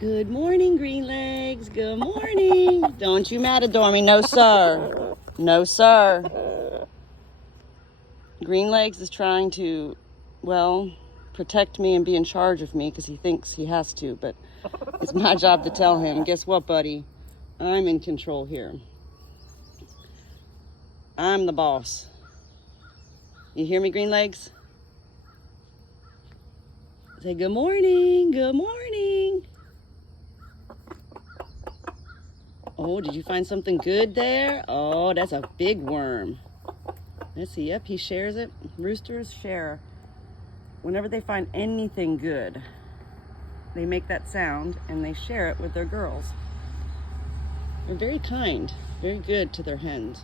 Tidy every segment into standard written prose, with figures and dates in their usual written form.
Good morning, Greenlegs. Good morning. Don't you matador me. No, sir. No, sir. Greenlegs is trying to, well, protect me and be in charge of me because he thinks he has to, but it's my job to tell him, guess what, buddy? I'm in control here. I'm the boss. You hear me, Greenlegs? Say good morning. Good morning. Oh, did you find something good there? Oh, that's a big worm. Let's see. Yep, he shares it. Roosters share. Whenever they find anything good, they make that sound and they share it with their girls. They're very kind, very good to their hens.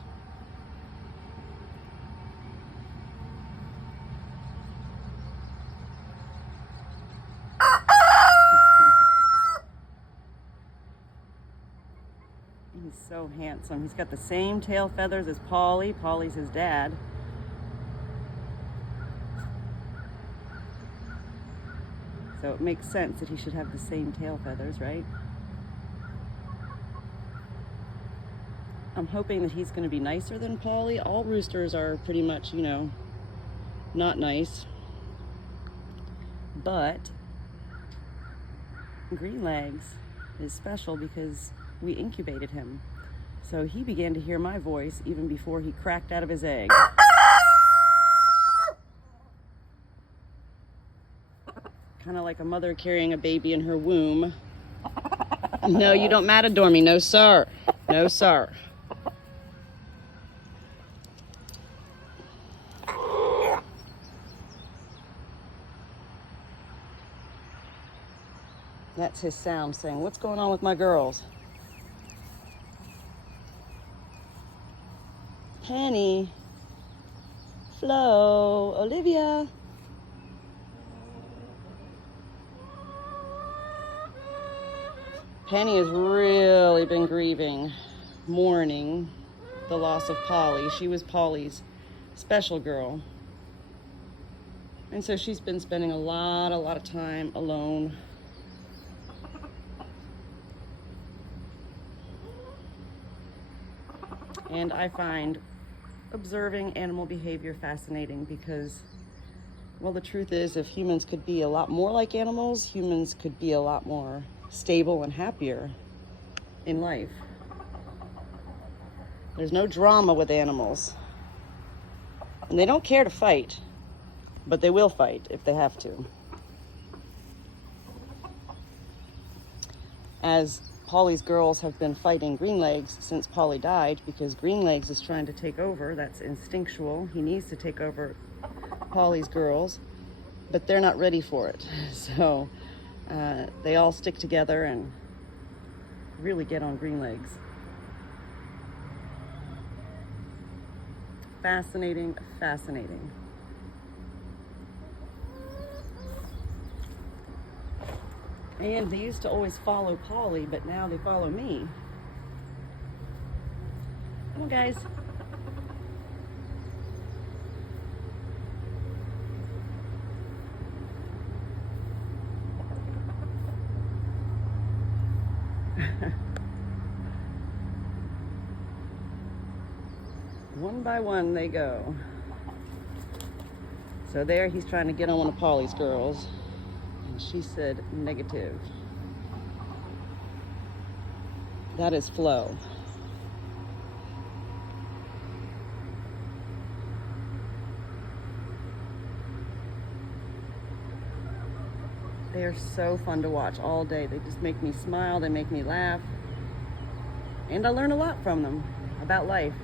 He's so handsome. He's got the same tail feathers as Polly. Polly's his dad. So it makes sense that he should have the same tail feathers, right? I'm hoping that he's going to be nicer than Polly. All roosters are pretty much, you know, not nice. But Greenlegs is special because we incubated him. So he began to hear my voice even before he cracked out of his egg. Kind of like a mother carrying a baby in her womb. No, you don't matador me. No, sir. No, sir. That's his sound saying, what's going on with my girls? Penny, Flo, Olivia. Penny has really been grieving, mourning the loss of Polly. She was Polly's special girl. And so she's been spending a lot of time alone. And I find observing animal behavior fascinating because, well, the truth is if humans could be a lot more like animals, humans could be a lot more stable and happier in life. There's no drama with animals. And they don't care to fight, but they will fight if they have to. As Polly's girls have been fighting Greenlegs since Polly died because Greenlegs is trying to take over. That's instinctual. He needs to take over Polly's girls, but they're not ready for it. So they all stick together and really get on Greenlegs. Fascinating, fascinating. And they used to always follow Polly, but now they follow me. Come on, guys. One by one they go. So there he's trying to get on one of Polly's girls. And she said negative. That is Flo. They are so fun to watch all day. They just make me smile, they make me laugh. And I learn a lot from them about life.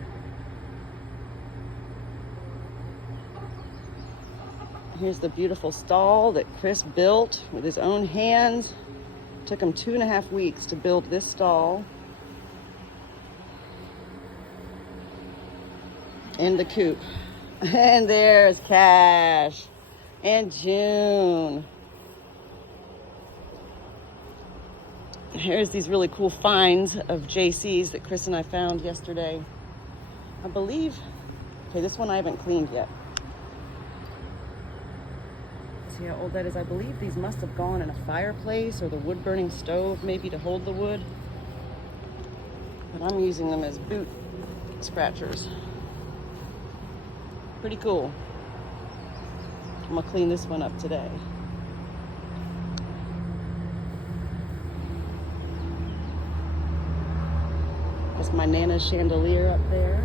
Here's the beautiful stall that Chris built with his own hands. Took him 2.5 weeks to build this stall. And the coop. And there's Cash and June. Here's these really cool finds of JC's that Chris and I found yesterday. I believe, okay, this one I haven't cleaned yet. see how old that is. I believe these must have gone in a fireplace or the wood-burning stove, maybe to hold the wood. But I'm using them as boot scratchers. Pretty cool. I'm gonna clean this one up today. That's my Nana's chandelier up there.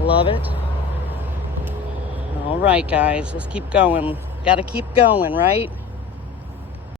Love it. All right, guys, let's keep going. Gotta keep going, right?